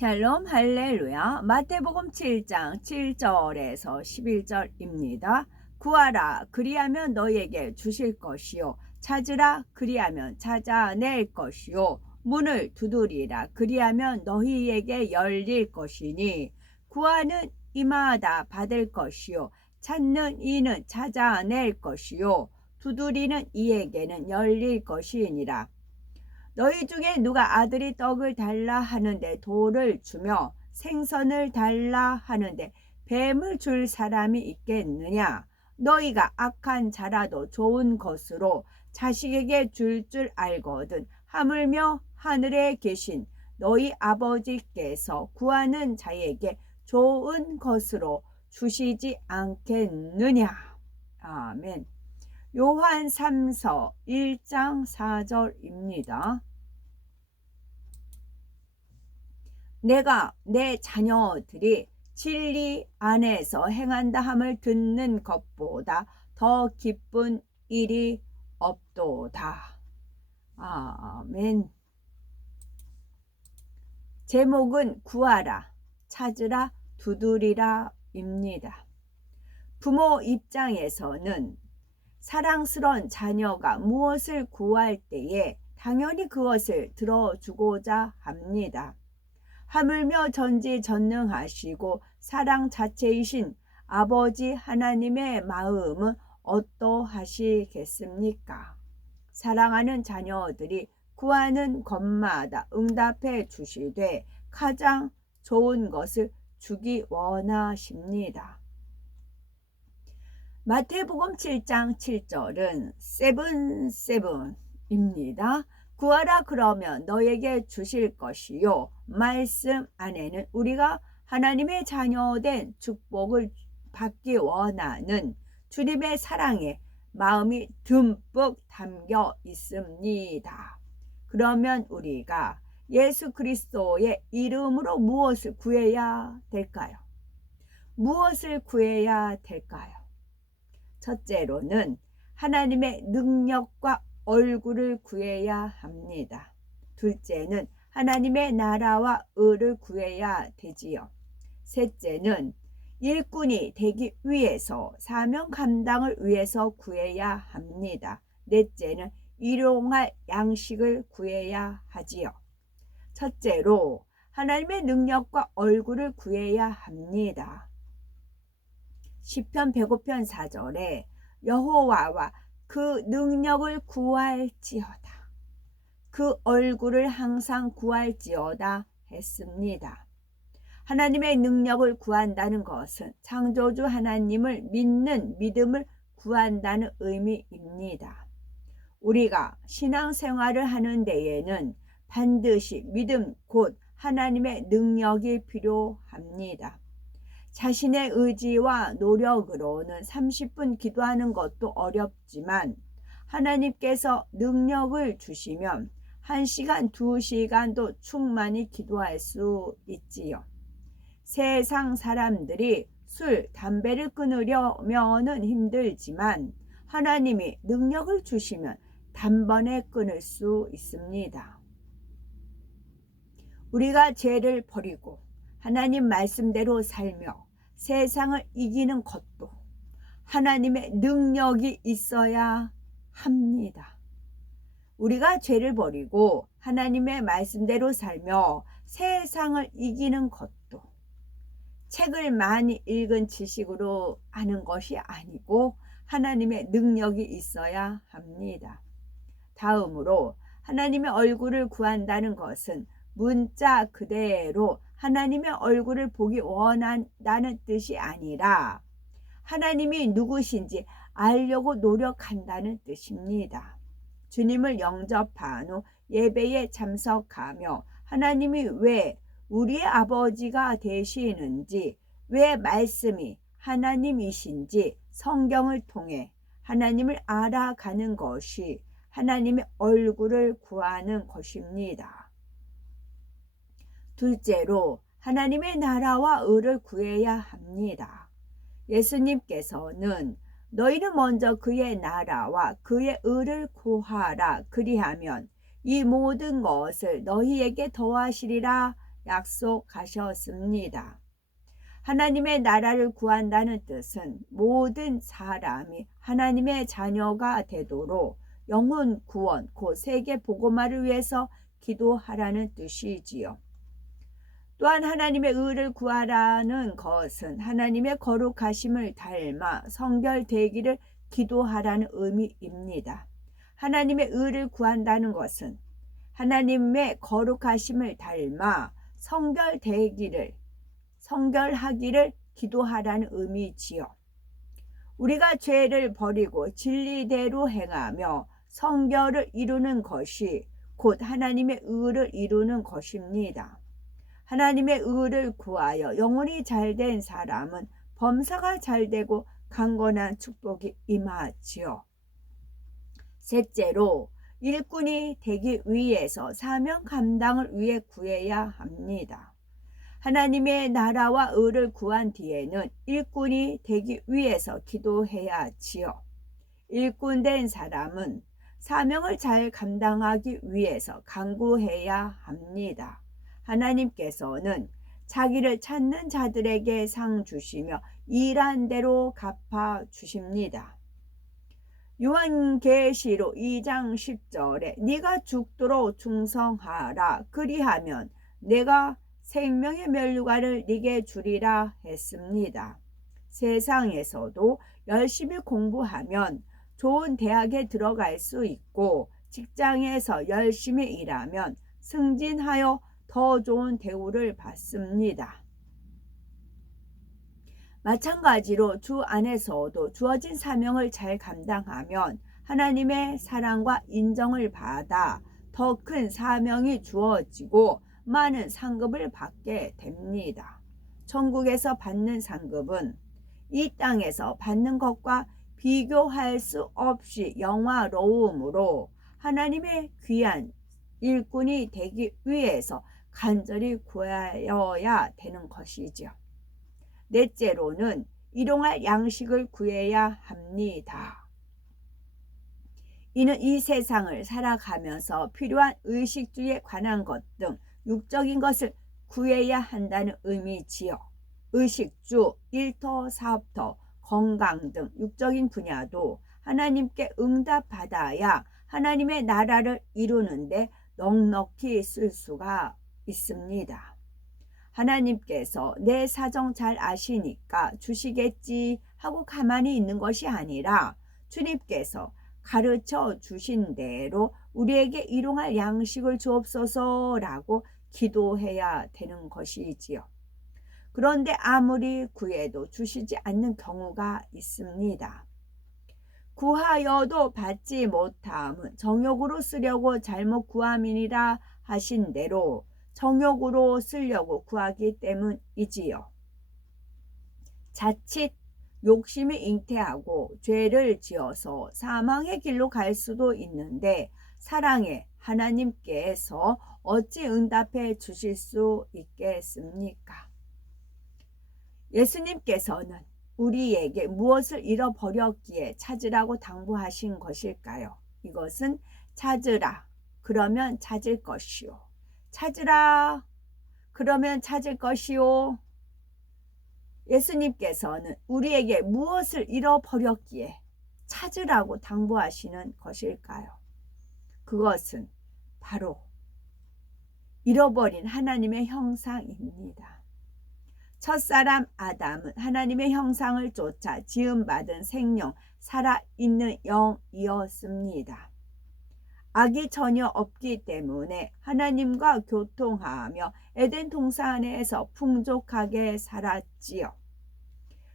샬롬 할렐루야. 마태복음 7장 7절에서 11절입니다. 구하라 그리하면 너희에게 주실 것이요 찾으라 그리하면 찾아낼 것이요 문을 두드리라 그리하면 너희에게 열릴 것이니 구하는 이마다 받을 것이요 찾는 이는 찾아낼 것이요 두드리는 이에게는 열릴 것이니라. 너희 중에 누가 아들이 떡을 달라 하는데 돌을 주며 생선을 달라 하는데 뱀을 줄 사람이 있겠느냐? 너희가 악한 자라도 좋은 것으로 자식에게 줄 알거든 하물며 하늘에 계신 너희 아버지께서 구하는 자에게 좋은 것으로 주시지 않겠느냐? 아멘. 요한 3서 1장 4절입니다. 내가 내 자녀들이 진리 안에서 행한다 함을 듣는 것보다 더 기쁜 일이 없도다. 아멘. 제목은 구하라, 찾으라, 두드리라 입니다. 부모 입장에서는 사랑스러운 자녀가 무엇을 구할 때에 당연히 그것을 들어주고자 합니다. 하물며 전지전능하시고 사랑 자체이신 아버지 하나님의 마음은 어떠하시겠습니까? 사랑하는 자녀들이 구하는 것마다 응답해 주시되 가장 좋은 것을 주기 원하십니다. 마태복음 7장 7절은 7입니다. 구하라 그러면 너에게 주실 것이요. 말씀 안에는 우리가 하나님의 자녀된 축복을 받기 원하는 주님의 사랑에 마음이 듬뿍 담겨 있습니다. 그러면 우리가 예수 그리스도의 이름으로 무엇을 구해야 될까요? 무엇을 구해야 될까요? 첫째로는 하나님의 능력과 얼굴을 구해야 합니다. 둘째는 하나님의 나라와 의를 구해야 되지요. 셋째는 일꾼이 되기 위해서 사명 감당을 위해서 구해야 합니다. 넷째는 일용할 양식을 구해야 하지요. 첫째로 하나님의 능력과 얼굴을 구해야 합니다. 시편 105편 4절에 여호와와 그 능력을 구할지어다. 그 얼굴을 항상 구할지어다 했습니다. 하나님의 능력을 구한다는 것은 창조주 하나님을 믿는 믿음을 구한다는 의미입니다. 우리가 신앙생활을 하는 데에는 반드시 믿음 곧 하나님의 능력이 필요합니다. 자신의 의지와 노력으로는 30분 기도하는 것도 어렵지만 하나님께서 능력을 주시면 1시간, 2시간도 충만히 기도할 수 있지요. 세상 사람들이 술, 담배를 끊으려면은 힘들지만 하나님이 능력을 주시면 단번에 끊을 수 있습니다. 우리가 죄를 버리고 하나님 말씀대로 살며 세상을 이기는 것도 하나님의 능력이 있어야 합니다. 우리가 죄를 버리고 하나님의 말씀대로 살며 세상을 이기는 것도 책을 많이 읽은 지식으로 아는 것이 아니고 하나님의 능력이 있어야 합니다. 다음으로 하나님의 얼굴을 구한다는 것은 문자 그대로 하나님의 얼굴을 보기 원한다는 뜻이 아니라 하나님이 누구신지 알려고 노력한다는 뜻입니다. 주님을 영접한 후 예배에 참석하며 하나님이 왜 우리의 아버지가 되시는지, 왜 말씀이 하나님이신지 성경을 통해 하나님을 알아가는 것이 하나님의 얼굴을 구하는 것입니다. 둘째로 하나님의 나라와 의를 구해야 합니다. 예수님께서는 너희는 먼저 그의 나라와 그의 의를 구하라 그리하면 이 모든 것을 너희에게 더하시리라 약속하셨습니다. 하나님의 나라를 구한다는 뜻은 모든 사람이 하나님의 자녀가 되도록 영혼 구원, 곧 세계 복음화를 위해서 기도하라는 뜻이지요. 또한 하나님의 의를 구하라는 것은 하나님의 거룩하심을 닮아 성결되기를 기도하라는 의미입니다. 하나님의 의를 구한다는 것은 하나님의 거룩하심을 닮아 성결하기를 기도하라는 의미지요. 우리가 죄를 버리고 진리대로 행하며 성결을 이루는 것이 곧 하나님의 의를 이루는 것입니다. 하나님의 의를 구하여 영혼이 잘된 사람은 범사가 잘되고 강건한 축복이 임하지요. 셋째로 일꾼이 되기 위해서 사명 감당을 위해 구해야 합니다. 하나님의 나라와 의를 구한 뒤에는 일꾼이 되기 위해서 기도해야 지요. 일꾼된 사람은 사명을 잘 감당하기 위해서 간구해야 합니다. 하나님께서는 자기를 찾는 자들에게 상 주시며 일한 대로 갚아 주십니다. 요한계시록 2장 10절에 네가 죽도록 충성하라 그리하면 내가 생명의 면류관을 네게 주리라 했습니다. 세상에서도 열심히 공부하면 좋은 대학에 들어갈 수 있고 직장에서 열심히 일하면 승진하여 더 좋은 대우를 받습니다. 마찬가지로 주 안에서도 주어진 사명을 잘 감당하면 하나님의 사랑과 인정을 받아 더 큰 사명이 주어지고 많은 상급을 받게 됩니다. 천국에서 받는 상급은 이 땅에서 받는 것과 비교할 수 없이 영화로움으로 하나님의 귀한 일꾼이 되기 위해서 간절히 구하여야 되는 것이죠. 넷째로는 일용할 양식을 구해야 합니다. 이는 이 세상을 살아가면서 필요한 의식주에 관한 것 등 육적인 것을 구해야 한다는 의미지요. 의식주, 일터, 사업터, 건강 등 육적인 분야도 하나님께 응답받아야 하나님의 나라를 이루는데 넉넉히 쓸 수가 있습니다. 하나님께서 내 사정 잘 아시니까 주시겠지 하고 가만히 있는 것이 아니라 주님께서 가르쳐 주신 대로 우리에게 일용할 양식을 주옵소서라고 기도해야 되는 것이지요. 그런데 아무리 구해도 주시지 않는 경우가 있습니다. 구하여도 받지 못함은 정욕으로 쓰려고 잘못 구함이니라 하신 대로 정욕으로 쓰려고 구하기 때문이지요. 자칫 욕심이 잉태하고 죄를 지어서 사망의 길로 갈 수도 있는데 사랑의 하나님께서 어찌 응답해 주실 수 있겠습니까? 예수님께서는 우리에게 무엇을 잃어버렸기에 찾으라고 당부하신 것일까요? 이것은 찾으라 그러면 찾을 것이요. 찾으라 그러면 찾을 것이요. 예수님께서는 우리에게 무엇을 잃어버렸기에 찾으라고 당부하시는 것일까요? 그것은 바로 잃어버린 하나님의 형상입니다. 첫사람 아담은 하나님의 형상을 쫓아 지음받은 생명, 살아있는 영이었습니다. 악이 전혀 없기 때문에 하나님과 교통하며 에덴 동산에서 풍족하게 살았지요.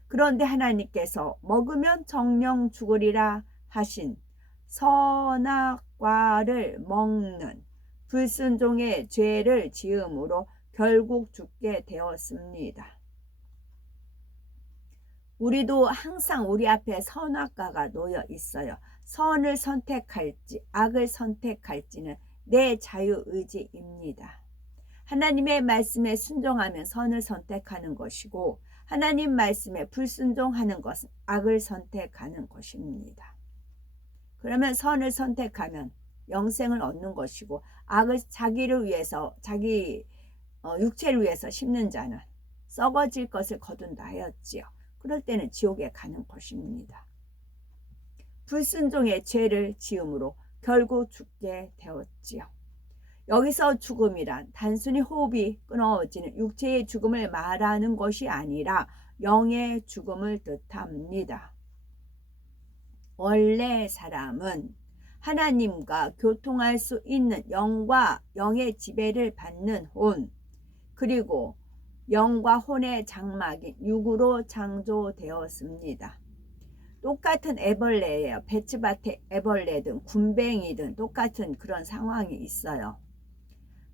그런데 하나님께서 먹으면 정령 죽으리라 하신 선악과를 먹는 불순종의 죄를 지음으로 결국 죽게 되었습니다. 우리도 항상 우리 앞에 선악과가 놓여 있어요. 선을 선택할지 악을 선택할지는 내 자유의지입니다. 하나님의 말씀에 순종하면 선을 선택하는 것이고 하나님 말씀에 불순종하는 것은 악을 선택하는 것입니다. 그러면 선을 선택하면 영생을 얻는 것이고 악을 자기를 위해서 자기 육체를 위해서 심는 자는 썩어질 것을 거둔다 하였지요. 그럴 때는 지옥에 가는 것입니다. 불순종의 죄를 지음으로 결국 죽게 되었지요. 여기서 죽음이란 단순히 호흡이 끊어지는 육체의 죽음을 말하는 것이 아니라 영의 죽음을 뜻합니다. 원래 사람은 하나님과 교통할 수 있는 영과 영의 지배를 받는 혼, 그리고 영과 혼의 장막인 육으로 창조되었습니다. 똑같은 애벌레예요. 배츠밭의 애벌레든 군뱅이든 똑같은 그런 상황이 있어요.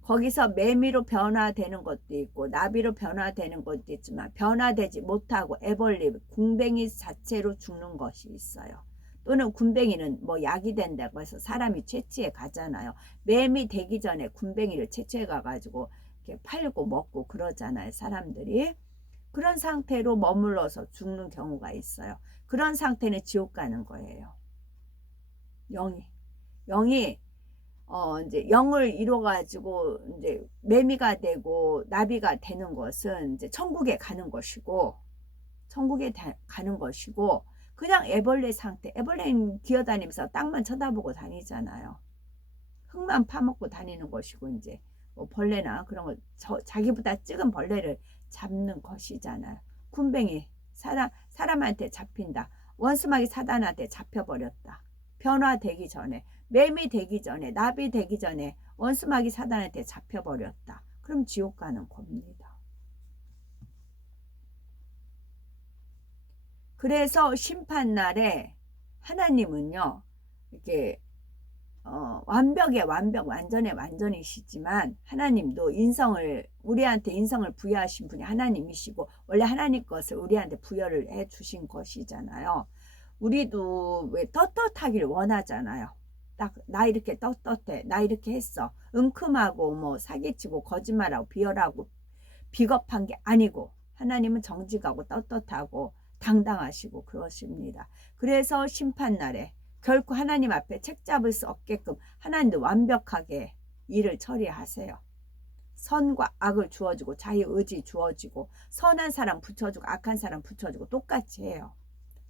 거기서 매미로 변화되는 것도 있고 나비로 변화되는 것도 있지만 변화되지 못하고 애벌레, 군뱅이 자체로 죽는 것이 있어요. 또는 군뱅이는 뭐 약이 된다고 해서 사람이 채취해 가잖아요. 매미 되기 전에 군뱅이를 채취해 가가지고 이렇게 팔고 먹고 그러잖아요. 사람들이. 그런 상태로 머물러서 죽는 경우가 있어요. 그런 상태는 지옥 가는 거예요. 영이 이제 영을 이뤄가지고 이제 매미가 되고 나비가 되는 것은 이제 천국에 가는 것이고, 그냥 애벌레 상태, 애벌레는 기어다니면서 땅만 쳐다보고 다니잖아요. 흙만 파먹고 다니는 것이고, 이제 뭐 벌레나 그런 거 자기보다 작은 벌레를 잡는 것이잖아요. 군뱅이 사람한테 잡힌다. 원수마귀 사단한테 잡혀버렸다. 변화되기 전에, 매미 되기 전에, 나비 되기 전에 원수마귀 사단한테 잡혀버렸다. 그럼 지옥 가는 겁니다. 그래서 심판날에 하나님은요, 이렇게 완전의 완전이시지만 하나님도 우리한테 인성을 부여하신 분이 하나님이시고, 원래 하나님 것을 우리한테 부여를 해 주신 것이잖아요. 우리도 왜 떳떳하기를 원하잖아요. 딱 나 이렇게 떳떳해, 나 이렇게 했어, 은큼하고 뭐 사기치고 거짓말하고 비열하고 비겁한 게 아니고, 하나님은 정직하고 떳떳하고 당당하시고 그러십니다. 그래서 심판날에 결코 하나님 앞에 책 잡을 수 없게끔 하나님도 완벽하게 일을 처리하세요. 선과 악을 주어주고 자유의지 주어지고, 선한 사람 붙여주고 악한 사람 붙여주고 똑같이 해요.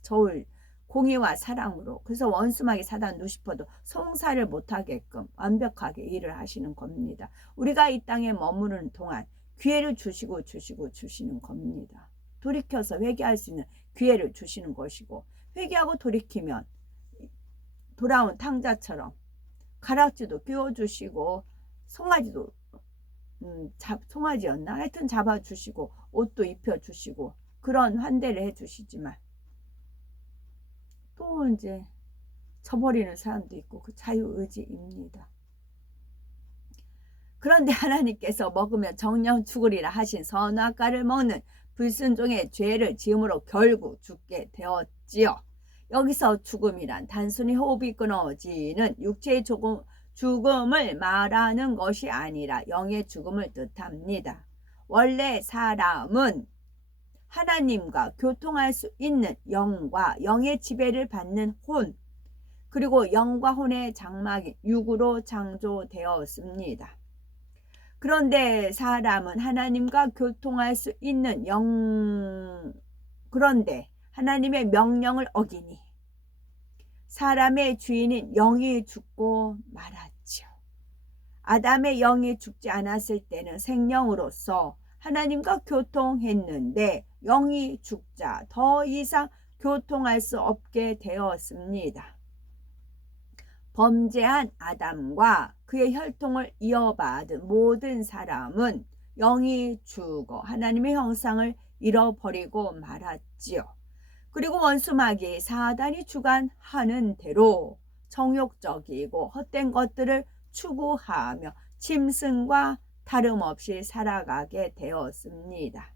저울 공의와 사랑으로. 그래서 원수마귀 사단 루시퍼도 송사를 못하게끔 완벽하게 일을 하시는 겁니다. 우리가 이 땅에 머무르는 동안 기회를 주시는 겁니다. 돌이켜서 회개할 수 있는 기회를 주시는 것이고, 회개하고 돌이키면 돌아온 탕자처럼 가락지도 끼워주시고, 송아지도 송아지였나? 하여튼 잡아주시고 옷도 입혀주시고 그런 환대를 해주시지만, 또 이제 저버리는 사람도 있고, 그 자유의지입니다. 그런데 하나님께서 먹으면 정령 죽으리라 하신 선악과를 먹는 불순종의 죄를 지음으로 결국 죽게 되었지요. 여기서 죽음이란 단순히 호흡이 끊어지는 육체의 죽음을 말하는 것이 아니라 영의 죽음을 뜻합니다. 원래 사람은 하나님과 교통할 수 있는 영과 영의 지배를 받는 혼, 그리고 영과 혼의 장막인 육으로 창조되었습니다. 그런데 사람은 하나님과 교통할 수 있는 그런데 하나님의 명령을 어기니 사람의 주인인 영이 죽고 말았지요. 아담의 영이 죽지 않았을 때는 생명으로서 하나님과 교통했는데, 영이 죽자 더 이상 교통할 수 없게 되었습니다. 범죄한 아담과 그의 혈통을 이어받은 모든 사람은 영이 죽어 하나님의 형상을 잃어버리고 말았지요. 그리고 원수마귀 사단이 주관하는 대로 정욕적이고 헛된 것들을 추구하며 짐승과 다름없이 살아가게 되었습니다.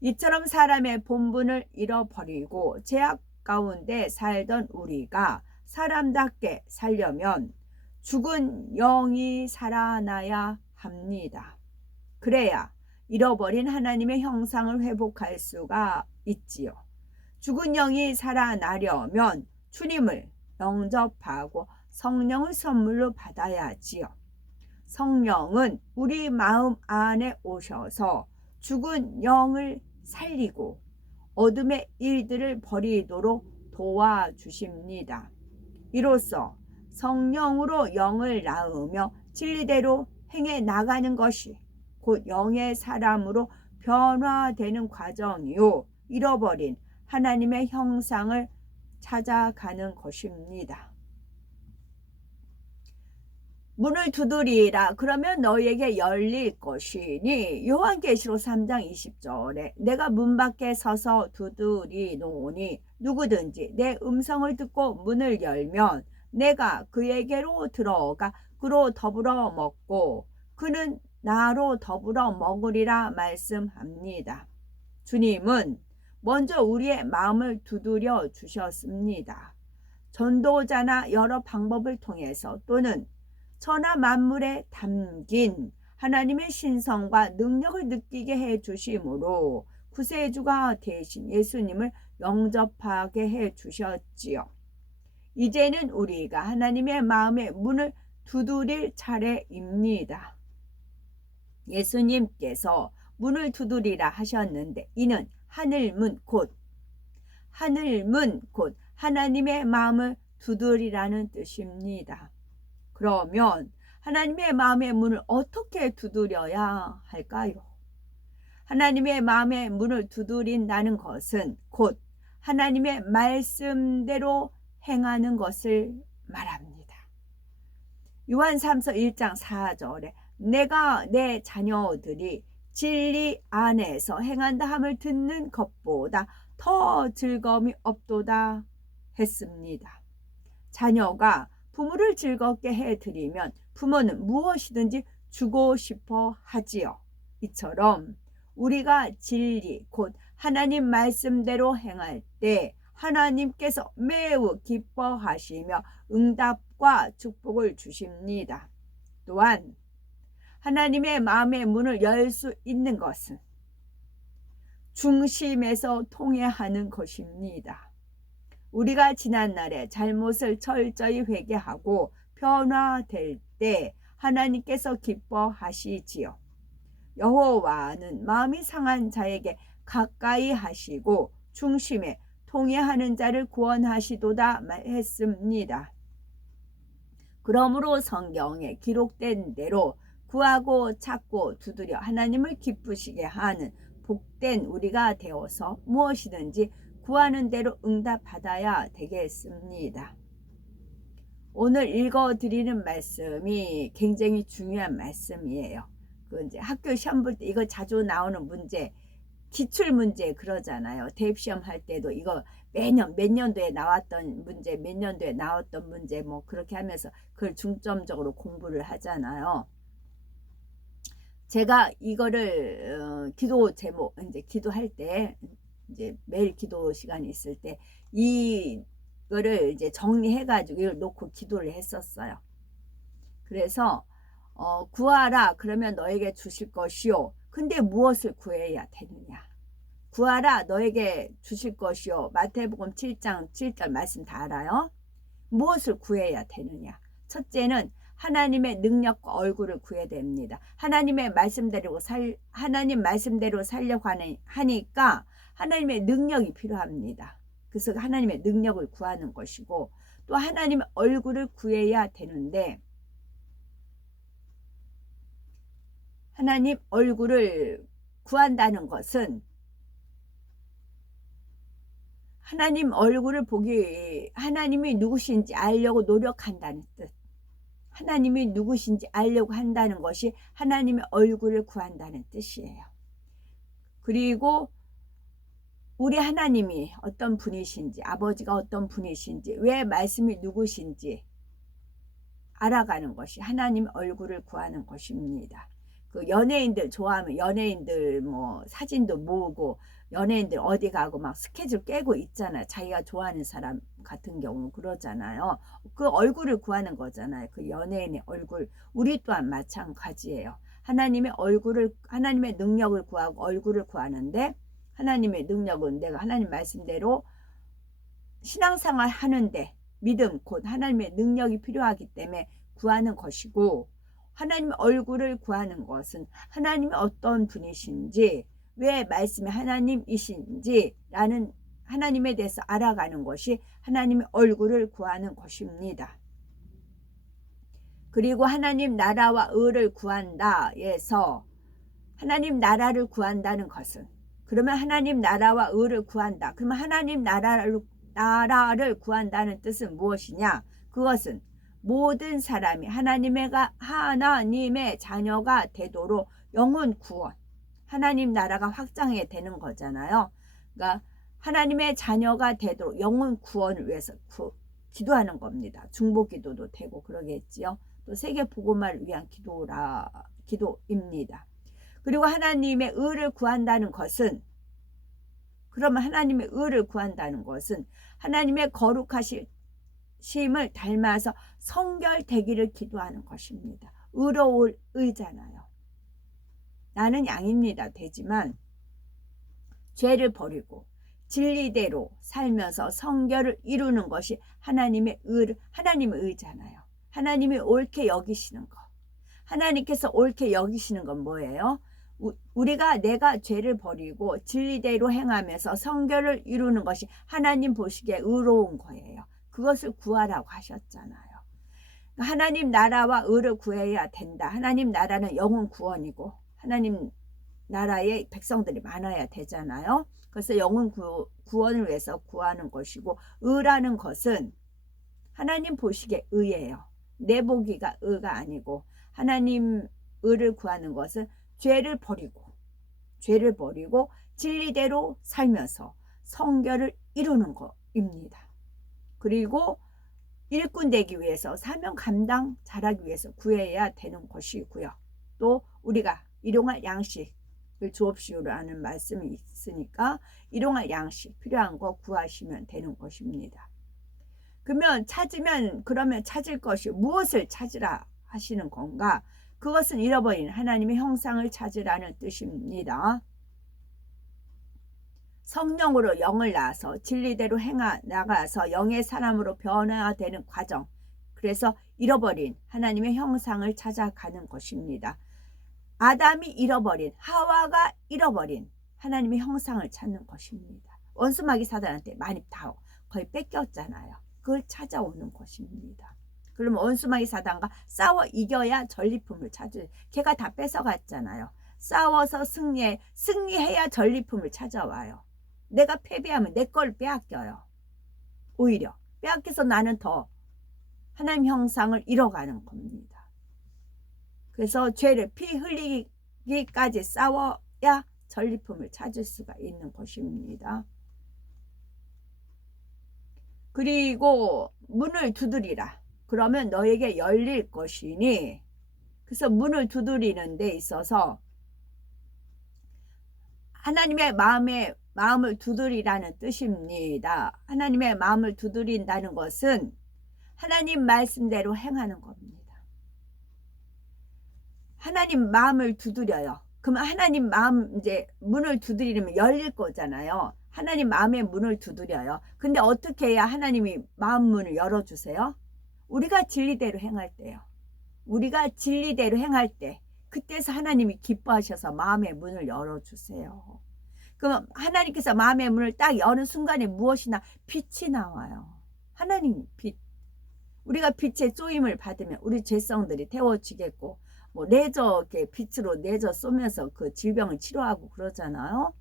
이처럼 사람의 본분을 잃어버리고 죄악 가운데 살던 우리가 사람답게 살려면 죽은 영이 살아나야 합니다. 그래야 잃어버린 하나님의 형상을 회복할 수가 있지요. 죽은 영이 살아나려면 주님을 영접하고 성령을 선물로 받아야지요. 성령은 우리 마음 안에 오셔서 죽은 영을 살리고 어둠의 일들을 버리도록 도와주십니다. 이로써 성령으로 영을 낳으며 진리대로 행해 나가는 것이 곧 영의 사람으로 변화되는 과정이요, 잃어버린 하나님의 형상을 찾아가는 것입니다. 문을 두드리라 그러면 너희에게 열릴 것이니 요한계시록 3장 20절에 내가 문 밖에 서서 두드리노니 누구든지 내 음성을 듣고 문을 열면 내가 그에게로 들어가 그로 더불어 먹고 그는 나로 더불어 먹으리라 말씀합니다. 주님은 먼저 우리의 마음을 두드려 주셨습니다. 전도자나 여러 방법을 통해서 또는 천하 만물에 담긴 하나님의 신성과 능력을 느끼게 해 주심으로 구세주가 되신 예수님을 영접하게 해 주셨지요. 이제는 우리가 하나님의 마음의 문을 두드릴 차례입니다. 예수님께서 문을 두드리라 하셨는데 이는 하늘문 곧 하나님의 마음을 두드리라는 뜻입니다. 그러면 하나님의 마음의 문을 어떻게 두드려야 할까요? 하나님의 마음의 문을 두드린다는 것은 곧 하나님의 말씀대로 행하는 것을 말합니다. 요한 3서 1장 4절에 내가 내 자녀들이 진리 안에서 행한다 함을 듣는 것보다 더 즐거움이 없도다 했습니다. 자녀가 부모를 즐겁게 해드리면 부모는 무엇이든지 주고 싶어 하지요. 이처럼 우리가 진리 곧 하나님 말씀대로 행할 때 하나님께서 매우 기뻐하시며 응답과 축복을 주십니다. 또한 하나님의 마음의 문을 열 수 있는 것은 중심에서 통해하는 것입니다. 우리가 지난날에 잘못을 철저히 회개하고 변화될 때 하나님께서 기뻐하시지요. 여호와는 마음이 상한 자에게 가까이 하시고 중심에 통해하는 자를 구원하시도다 했습니다. 그러므로 성경에 기록된 대로 구하고 찾고 두드려 하나님을 기쁘시게 하는 복된 우리가 되어서 무엇이든지 구하는 대로 응답받아야 되겠습니다. 오늘 읽어드리는 말씀이 굉장히 중요한 말씀이에요. 이제 학교 시험 볼 때 이거 자주 나오는 문제, 기출 문제 그러잖아요. 대입 시험 할 때도 이거 매년 몇 년도에 나왔던 문제, 몇 년도에 나왔던 문제 뭐 그렇게 하면서 그걸 중점적으로 공부를 하잖아요. 제가 이거를 기도 제목 이제 기도할 때 이제 매일 기도 시간이 있을 때 이거를 이제 정리해가지고 이걸 놓고 기도를 했었어요. 그래서 구하라 그러면 너에게 주실 것이요. 근데 무엇을 구해야 되느냐? 구하라 너에게 주실 것이요. 마태복음 7장 7절 말씀 다 알아요. 무엇을 구해야 되느냐? 첫째는 하나님의 능력과 얼굴을 구해야 됩니다. 하나님 말씀대로 살려고 하니까 하나님의 능력이 필요합니다. 그래서 하나님의 능력을 구하는 것이고 또 하나님의 얼굴을 구해야 되는데 하나님 얼굴을 구한다는 것은 하나님 얼굴을 하나님이 누구신지 알려고 노력한다는 뜻. 하나님이 누구신지 알려고 한다는 것이 하나님의 얼굴을 구한다는 뜻이에요. 그리고 우리 하나님이 어떤 분이신지, 아버지가 어떤 분이신지, 왜 말씀이 누구신지 알아가는 것이 하나님 얼굴을 구하는 것입니다. 그 연예인들 좋아하면 연예인들 뭐 사진도 모으고 연예인들 어디 가고 막 스케줄 깨고 있잖아요. 자기가 좋아하는 사람 같은 경우 그러잖아요. 그 얼굴을 구하는 거잖아요. 그 연예인의 얼굴. 우리 또한 마찬가지예요. 하나님의 얼굴을, 하나님의 능력을 구하고 얼굴을 구하는데 하나님의 능력은 내가 하나님 말씀대로 신앙생활 하는데 믿음 곧 하나님의 능력이 필요하기 때문에 구하는 것이고 하나님의 얼굴을 구하는 것은 하나님이 어떤 분이신지, 왜 말씀이 하나님이신지 라는 하나님에 대해서 알아가는 것이 하나님의 얼굴을 구하는 것입니다. 그리고 하나님 나라와 의를 구한다에서 하나님 나라를 구한다는 것은, 그러면 하나님 나라와 의를 구한다. 그러면 하나님 나라를 구한다는 뜻은 무엇이냐? 그것은 모든 사람이 하나님의 자녀가 되도록 영혼 구원, 하나님 나라가 확장이 되는 거잖아요. 그러니까 하나님의 자녀가 되도록 영혼 구원을 위해서 기도하는 겁니다. 중보기도도 되고 그러겠지요. 또 세계 복음화를 위한 기도입니다. 그리고 하나님의 의를 구한다는 것은, 그러면 하나님의 의를 구한다는 것은 하나님의 거룩하심을 닮아서 성결되기를 기도하는 것입니다. 의로울 의잖아요. 나는 양입니다. 되지만 죄를 버리고 진리대로 살면서 성결을 이루는 것이 하나님의 의잖아요. 하나님이 옳게 여기시는 것. 하나님께서 옳게 여기시는 건 뭐예요? 내가 죄를 버리고 진리대로 행하면서 성결을 이루는 것이 하나님 보시기에 의로운 거예요. 그것을 구하라고 하셨잖아요. 하나님 나라와 의를 구해야 된다. 하나님 나라는 영혼 구원이고 하나님 나라에 백성들이 많아야 되잖아요. 그래서 영혼 구원을 위해서 구하는 것이고, 의라는 것은 하나님 보시기에 의예요. 내 보기가 의가 아니고, 하나님 의를 구하는 것은 죄를 버리고 진리대로 살면서 성결을 이루는 것입니다. 그리고 일꾼 되기 위해서 사명 감당 잘하기 위해서 구해야 되는 것이고요. 또 우리가 일용할 양식을 주옵시오로 하는 말씀이 있으니까 일용할 양식 필요한 거 구하시면 되는 것입니다. 그러면 찾을 것이 무엇을 찾으라 하시는 건가? 그것은 잃어버린 하나님의 형상을 찾으라는 뜻입니다. 성령으로 영을 낳아서 진리대로 나가서 영의 사람으로 변화되는 과정. 그래서 잃어버린 하나님의 형상을 찾아가는 것입니다. 아담이 잃어버린, 하와가 잃어버린 하나님의 형상을 찾는 것입니다. 원수마귀 사단한테 많이 다 거의 뺏겼잖아요. 그걸 찾아오는 것입니다. 그러면 원수마귀 사단과 싸워 이겨야 전리품을 걔가 다 뺏어갔잖아요. 싸워서 승리해야 전리품을 찾아와요. 내가 패배하면 내 걸 빼앗겨요. 오히려 빼앗겨서 나는 더 하나님 형상을 잃어가는 겁니다. 그래서 죄를 피 흘리기까지 싸워야 전리품을 찾을 수가 있는 것입니다. 그리고 문을 두드리라. 그러면 너에게 열릴 것이니. 그래서 문을 두드리는 데 있어서 하나님의 마음을 두드리라는 뜻입니다. 하나님의 마음을 두드린다는 것은 하나님 말씀대로 행하는 겁니다. 하나님 마음을 두드려요. 그러면 하나님 마음, 이제 문을 두드리면 열릴 거잖아요. 하나님 마음의 문을 두드려요. 근데 어떻게 해야 하나님이 마음 문을 열어주세요? 우리가 진리대로 행할 때요. 우리가 진리대로 행할 때, 그때서 하나님이 기뻐하셔서 마음의 문을 열어주세요. 그럼 하나님께서 마음의 문을 딱 여는 순간에 무엇이나 빛이 나와요. 하나님 빛. 우리가 빛의 쏘임을 받으면 우리 죄성들이 태워지겠고, 이렇게 빛으로 내저 쏘면서 그 질병을 치료하고 그러잖아요.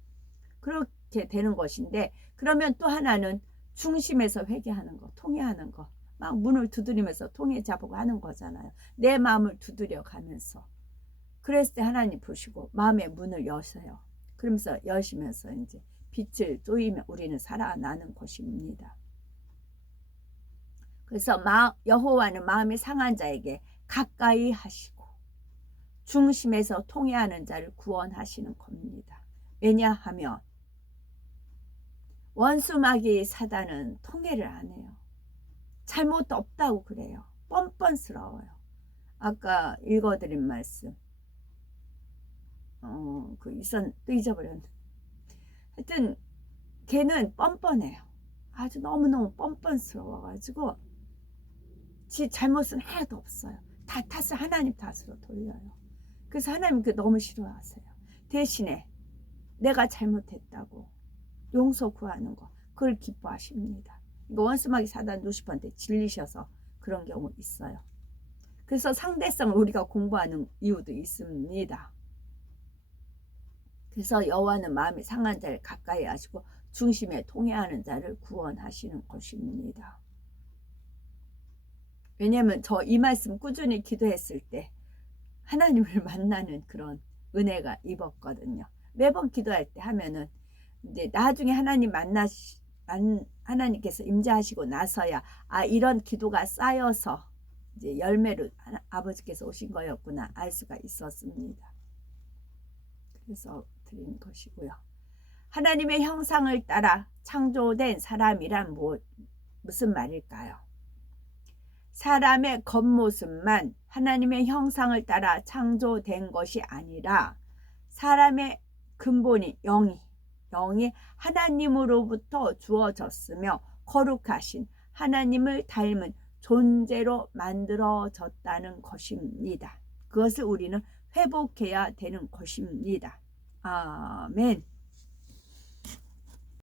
그렇게 되는 것인데, 그러면 또 하나는 중심에서 회개하는 거, 통회하는 거. 막 문을 두드리면서 통해 잡고 하는 거잖아요. 내 마음을 두드려 가면서. 그랬을 때 하나님 보시고 마음의 문을 여세요. 그러면서 여시면서 이제 빛을 쏘이면 우리는 살아나는 것입니다. 그래서 여호와는 마음이 상한 자에게 가까이 하시고 중심에서 통해하는 자를 구원하시는 겁니다. 왜냐하면 원수마귀 사단은 통해를 안 해요. 잘못 없다고 그래요. 뻔뻔스러워요. 아까 읽어드린 말씀. 또 잊어버렸네. 하여튼 걔는 뻔뻔해요. 아주 너무너무 뻔뻔스러워가지고 지 잘못은 하나도 없어요. 다 탓을 하나님 탓으로 돌려요. 그래서 하나님 그 너무 싫어하세요. 대신에 내가 잘못했다고 용서 구하는 거, 그걸 기뻐하십니다. 이거 원수마귀 사단 루시퍼한테 질리셔서 그런 경우 있어요. 그래서 상대성을 우리가 공부하는 이유도 있습니다. 그래서 여호와는 마음이 상한 자를 가까이 하시고 중심에 통해하는 자를 구원하시는 것입니다. 왜냐하면 저 이 말씀 꾸준히 기도했을 때 하나님을 만나는 그런 은혜가 입었거든요. 매번 기도할 때 하면은 이제 나중에 하나님께서 임재하시고 나서야 이런 기도가 쌓여서 이제 열매로 아버지께서 오신 거였구나 알 수가 있었습니다. 그래서 드린 것이고요. 하나님의 형상을 따라 창조된 사람이란 무슨 말일까요? 사람의 겉모습만 하나님의 형상을 따라 창조된 것이 아니라 사람의 근본이 영이 하나님으로부터 주어졌으며 거룩하신 하나님을 닮은 존재로 만들어졌다는 것입니다. 그것을 우리는 회복해야 되는 것입니다. 아멘.